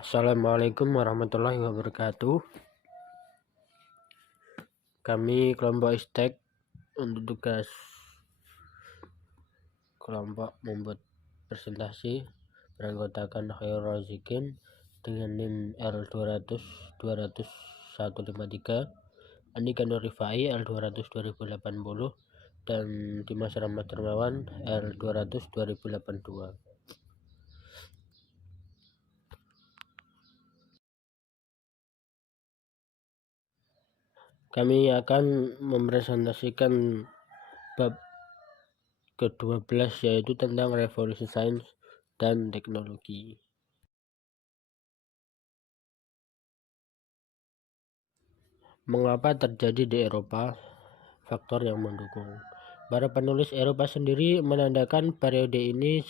Assalamualaikum warahmatullahi wabarakatuh. Kami kelompok Istek untuk tugas kelompok membuat presentasi beranggotakan Khairul Razikin dengan NIM L200-200-153, Andika Nur Rifai L200-2080, dan Dimas Rahmat Darmawan L200-2082. Kami akan mempresentasikan bab ke-12 yaitu tentang revolusi sains dan teknologi. Mengapa terjadi di Eropa? Faktor yang mendukung. Para penulis Eropa sendiri menandakan periode ini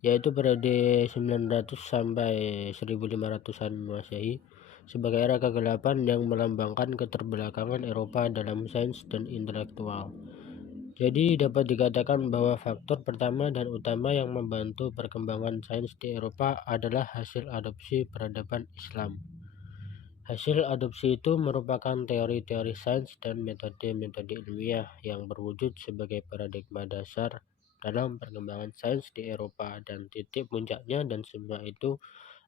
yaitu periode 900 sampai 1500-an Masehi sebagai era kegelapan yang melambangkan keterbelakangan Eropa dalam sains dan intelektual. Jadi dapat dikatakan bahwa faktor pertama dan utama yang membantu perkembangan sains di Eropa adalah hasil adopsi peradaban Islam. Hasil adopsi itu merupakan teori-teori sains dan metode-metode ilmiah yang berwujud sebagai paradigma dasar dalam perkembangan sains di Eropa, dan titik puncaknya dan semua itu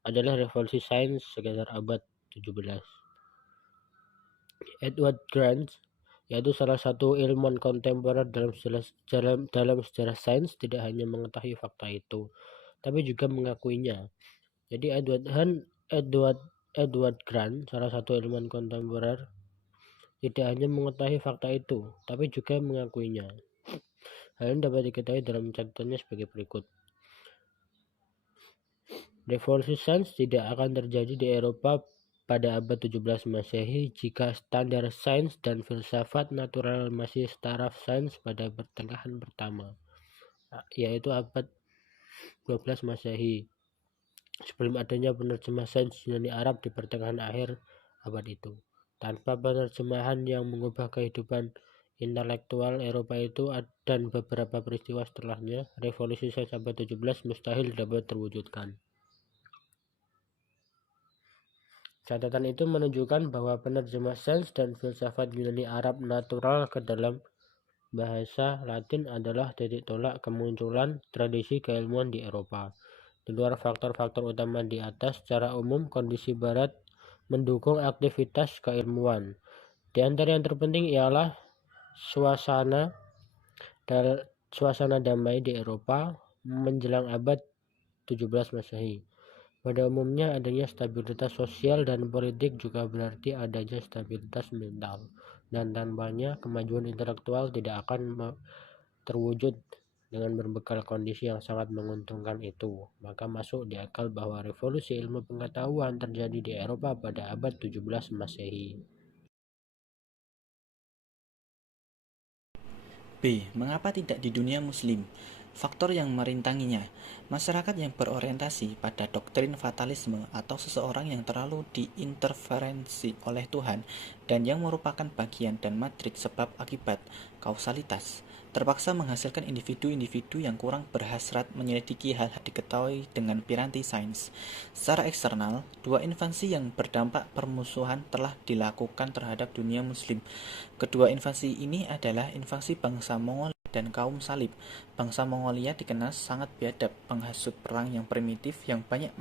adalah revolusi sains sekitar abad 17. Edward Grant, yaitu salah satu ilmuwan kontemporer dalam sejarah sains, tidak hanya mengetahui fakta itu, tapi juga mengakuinya. Jadi Edward Grant, salah satu ilmuwan kontemporer, tidak hanya mengetahui fakta itu, tapi juga mengakuinya. Hal ini dapat diketahui dalam catatannya sebagai berikut. Revolusi sains tidak akan terjadi di Eropa pada abad 17 Masehi jika standar sains dan filsafat natural masih setara sains pada pertengahan pertama, yaitu abad 12 Masehi. Sebelum adanya penerjemah sains Yunani Arab di pertengahan akhir abad itu. Tanpa penerjemahan yang mengubah kehidupan intelektual Eropa itu dan beberapa peristiwa setelahnya, revolusi sains abad 17 mustahil dapat terwujudkan. Catatan itu menunjukkan bahwa penerjemah sains dan filsafat Yunani Arab natural ke dalam bahasa Latin adalah titik tolak kemunculan tradisi keilmuan di Eropa. Di luar faktor-faktor utama di atas, secara umum kondisi barat mendukung aktivitas keilmuan. Di antara yang terpenting ialah suasana damai di Eropa menjelang abad 17 Masehi. Pada umumnya adanya stabilitas sosial dan politik juga berarti adanya stabilitas mental, dan tanpanya kemajuan intelektual tidak akan terwujud. Dengan berbekal kondisi yang sangat menguntungkan itu, maka masuk di akal bahwa revolusi ilmu pengetahuan terjadi di Eropa pada abad 17 Masehi. B. Mengapa tidak di dunia muslim? Faktor yang merintanginya, masyarakat yang berorientasi pada doktrin fatalisme atau seseorang yang terlalu diinterferensi oleh Tuhan dan yang merupakan bagian dan matrik sebab akibat kausalitas, terpaksa menghasilkan individu-individu yang kurang berhasrat menyelidiki hal-hal diketahui dengan piranti sains. Secara eksternal, dua invasi yang berdampak permusuhan telah dilakukan terhadap dunia muslim. Kedua invasi ini adalah invasi bangsa Mongolia dan kaum salib. Bangsa Mongolia dikenal sangat biadab, penghasut perang yang primitif yang banyak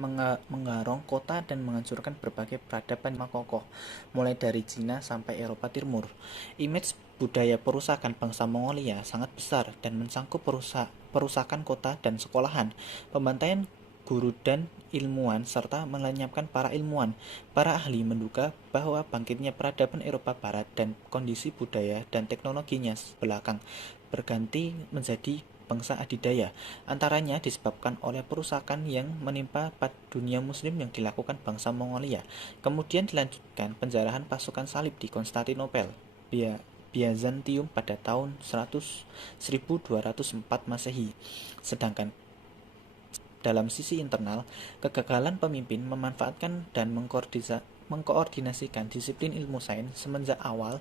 menggarong kota dan menghancurkan berbagai peradaban yang kokoh, mulai dari Cina sampai Eropa Timur. Image budaya perusakan bangsa Mongolia sangat besar dan mencangkup perusakan kota dan sekolahan, pembantaian guru dan ilmuwan, serta melenyapkan para ilmuwan. Para ahli menduga bahwa bangkitnya peradaban Eropa Barat dan kondisi budaya dan teknologinya belakang berganti menjadi bangsa adidaya, antaranya disebabkan oleh perusakan yang menimpa dunia muslim yang dilakukan bangsa Mongolia. Kemudian dilanjutkan penjarahan pasukan salib di Konstantinopel, Byzantium pada tahun 1204 Masehi. Sedangkan dalam sisi internal, kegagalan pemimpin memanfaatkan dan mengkoordinasikan disiplin ilmu sains. Semenjak awal,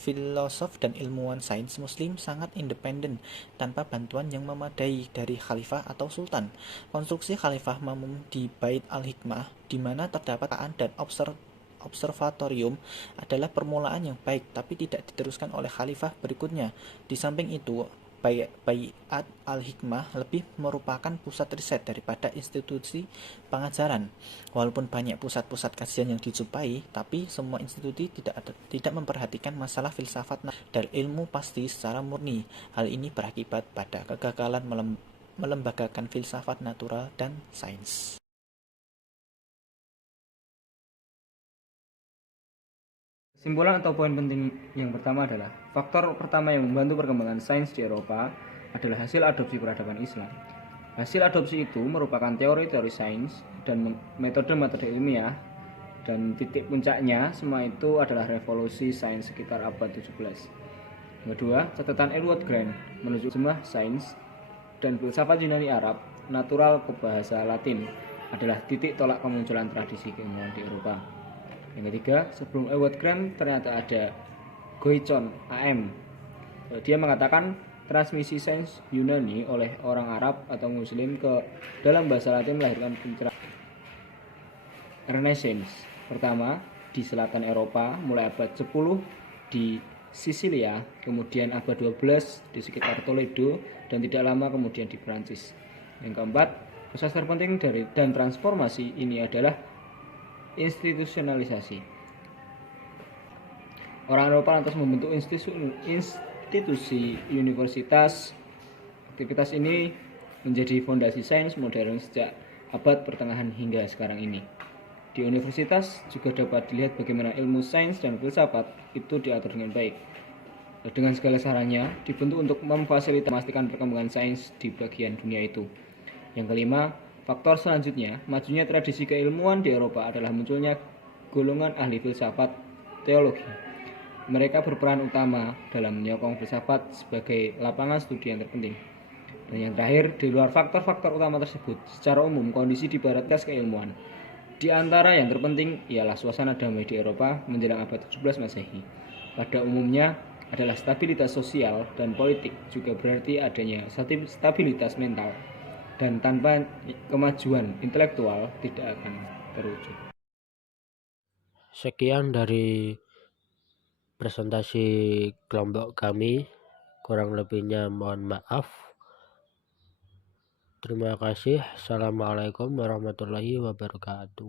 filosof dan ilmuwan sains Muslim sangat independen tanpa bantuan yang memadai dari khalifah atau sultan. Konstruksi Khalifah Ma'mun di Bait al-Hikmah, di mana terdapat kaan dan observatorium, adalah permulaan yang baik, tapi tidak diteruskan oleh khalifah berikutnya. Di samping itu, Baiat al-Hikmah lebih merupakan pusat riset daripada institusi pengajaran. Walaupun banyak pusat-pusat kajian yang dijumpai, tapi semua institusi tidak memperhatikan masalah filsafat dan ilmu pasti secara murni. Hal ini berakibat pada kegagalan melembagakan filsafat natural dan sains. Kesimpulan atau poin penting yang pertama adalah faktor pertama yang membantu perkembangan sains di Eropa adalah hasil adopsi peradaban Islam. Hasil adopsi itu merupakan teori-teori sains dan metode-metode ilmiah, dan titik puncaknya semua itu adalah revolusi sains sekitar abad 17. Yang kedua, catatan Edward Grant menunjukkan jumlah sains dan filsafat Yunani Arab natural ke bahasa Latin adalah titik tolak kemunculan tradisi keilmuan di Eropa. Yang ketiga, sebelum Edward Grant ternyata ada Goichon AM. Dia mengatakan transmisi sains Yunani oleh orang Arab atau Muslim ke dalam bahasa Latin melahirkan pencerahan Renaissance pertama di selatan Eropa mulai abad 10 di Sisilia, kemudian abad 12 di sekitar Toledo, dan tidak lama kemudian di Prancis. Yang keempat, proses terpenting dari dan transformasi ini adalah institusionalisasi. Orang Eropa lantas membentuk institusi universitas. Aktivitas ini menjadi fondasi sains modern sejak abad pertengahan hingga sekarang ini. Di universitas juga dapat dilihat bagaimana ilmu sains dan filsafat itu diatur dengan baik. Dengan segala sarannya dibentuk untuk memfasilitasi memastikan perkembangan sains di bagian dunia itu. Yang kelima, faktor selanjutnya, majunya tradisi keilmuan di Eropa adalah munculnya golongan ahli filsafat teologi. Mereka berperan utama dalam menyokong filsafat sebagai lapangan studi yang terpenting. Dan yang terakhir, di luar faktor-faktor utama tersebut, secara umum kondisi di barat keilmuan. Di antara yang terpenting ialah suasana damai di Eropa menjelang abad 17 Masehi. Pada umumnya adalah stabilitas sosial dan politik, juga berarti adanya stabilitas mental. Dan tanpa kemajuan intelektual tidak akan terwujud. Sekian dari presentasi kelompok kami, kurang lebihnya mohon maaf. Terima kasih. Assalamualaikum warahmatullahi wabarakatuh.